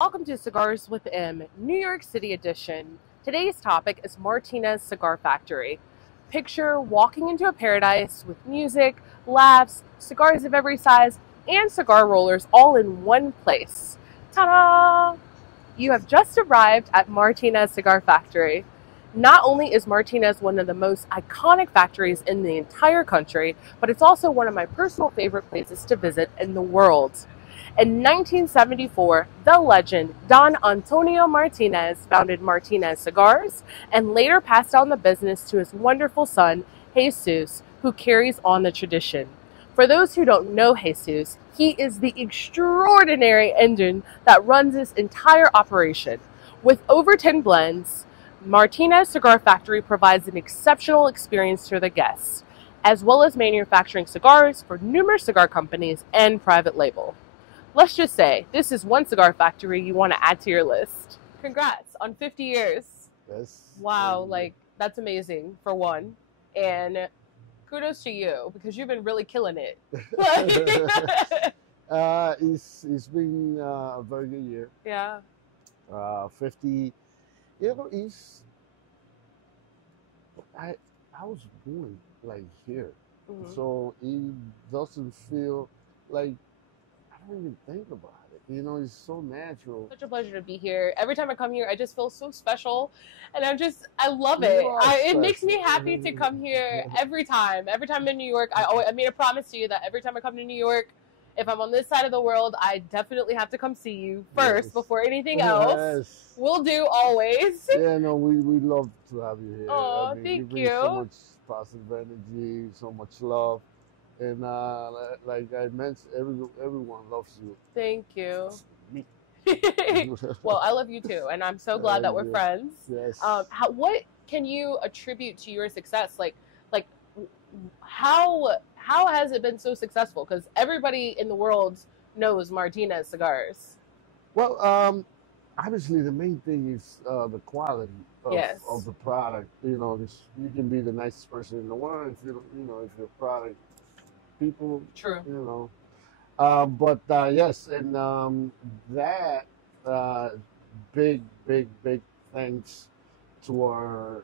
Welcome to Cigars with M, New York City edition. Today's topic is Martinez Cigar Factory. Picture walking into a paradise with music, laughs, cigars of every size, and cigar rollers all in one place. Ta-da! You have just arrived at Martinez Cigar Factory. Not only is Martinez one of the most iconic factories in the entire country, but it's also one of my personal favorite places to visit in the world. In 1974, the legend Don Antonio Martinez founded Martinez Cigars and later passed down the business to his wonderful son, Jesus, who carries on the tradition. For those who don't know Jesus, he is the extraordinary engine that runs this entire operation. With over 10 blends, Martinez Cigar Factory provides an exceptional experience to the guests, as well as manufacturing cigars for numerous cigar companies and private label. Let's just say, this is one cigar factory you want to add to your list. Congrats on 50 years. Yes. Wow, like, that's amazing, for one. And kudos to you, because you've been really killing it. It's been a very good year. Yeah. 50, I was born like here. Mm-hmm. So it doesn't feel like, I don't even think about it. You know, it's so natural. Such a pleasure to be here. Every time I come here, I just feel so special, and I love it. It makes me happy to come here every time. Every time I'm in New York, I made a promise to you that every time I come to New York, if I'm on this side of the world, I definitely have to come see you first before anything else. Yes. We'll do always. Yeah, no, we love to have you here. Oh, thank you bring you. So much positive energy, so much love. And like I mentioned, everyone loves you. Thank you. Me. Well, I love you too, and I'm so glad that we're friends. Yes. What can you attribute to your success? Like how has it been so successful? Because everybody in the world knows Martinez Cigars. Well, obviously the main thing is the quality of the product. You know, you can be the nicest person in the world if if your product. People, true, you know, but yes, and that big thanks to our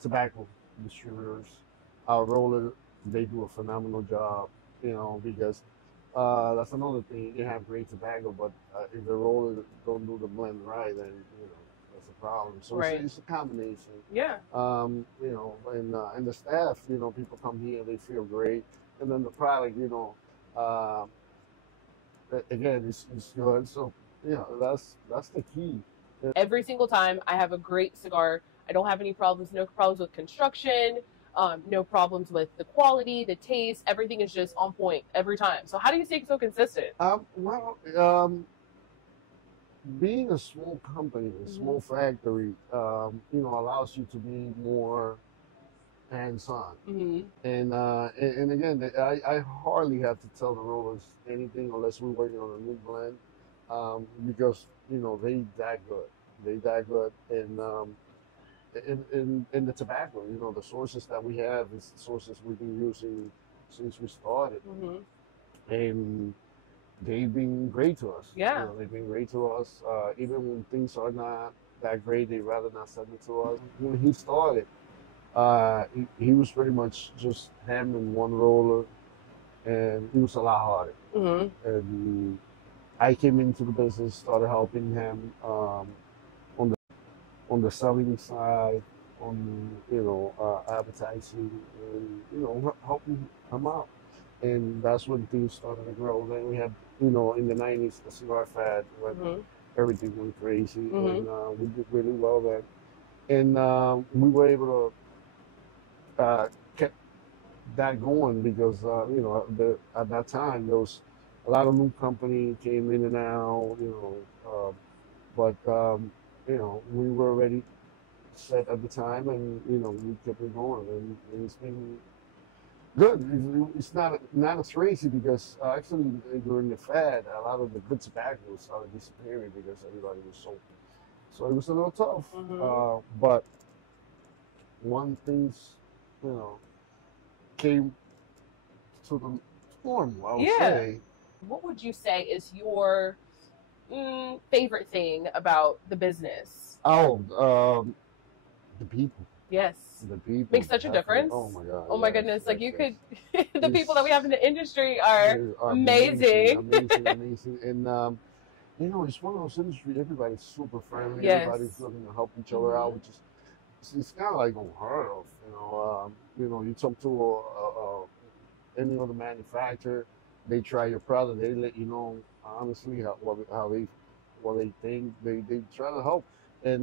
tobacco distributors, our roller. They do a phenomenal job, you know, because that's another thing. You can have great tobacco, but if the roller don't do the blend right, then that's a problem. So it's a combination. Yeah. You know, and the staff, you know, people come here, they feel great, and then the product, you know, again, it's good. So you know, that's the key. Every single time I have a great cigar, I don't have any problems. No problems with construction. No problems with the quality, the taste. Everything is just on point every time. So how do you stay so consistent? Being a small company, a small factory, you know, allows you to be more hands-on. And again, I hardly have to tell the rollers anything unless we're working on a new blend, because you know they that good, and in the tobacco, you know, the sources that we have is the sources we've been using since we started, and they've been great to us. Yeah. You know, they've been great to us. Even when things are not that great, they'd rather not send it to us. When he started, he was pretty much just him and one roller, and it was a lot harder. And I came into the business, started helping him on the selling side, on advertising, and you know, helping him out. And that's when things started to grow. Then we had, you know, in the 90s, the cigar fad, when everything went crazy, and we did really well then. And we were able to keep that going because, you know, at that time, there was a lot of new company came in and out, you know, but, you know, we were already set at the time, and, you know, we kept it going, and it's been good. It's not as crazy because actually during the fad, a lot of the good tobaccos started disappearing because everybody was so it was a little tough. But one things, you know, came to the form, I would say. What would you say is your favorite thing about the business? Oh, the people. Yes. The people makes such a difference. Oh my God. Oh my yes, goodness. Like yes, you yes. could, the people that we have in the industry are amazing, amazing. amazing. And you know, it's one of those industries. Everybody's super friendly. Yes. Everybody's looking to help each other out, which is it's kind of like unheard of. You know, you talk to any other manufacturer, they try your product, they let you know honestly how they think. They try to help. And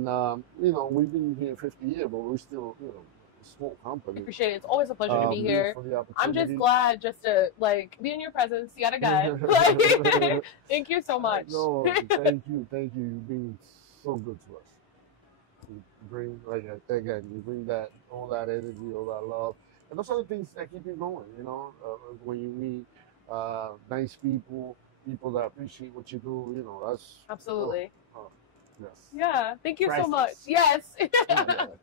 you know, we've been here 50 years, but we're still, you know, a small company. I appreciate it. It's always a pleasure to be here. For the I'm just opportunity. glad just to like be in your presence. You got a gut. Like, thank you so much. No, thank you. You've been so good to us. You bring you bring that all that energy, all that love, and those are the things that keep you going. You know, when you meet nice people, people that appreciate what you do. You know, that's absolutely. Yes. Yeah. Thank you so much. Priceless. Yes.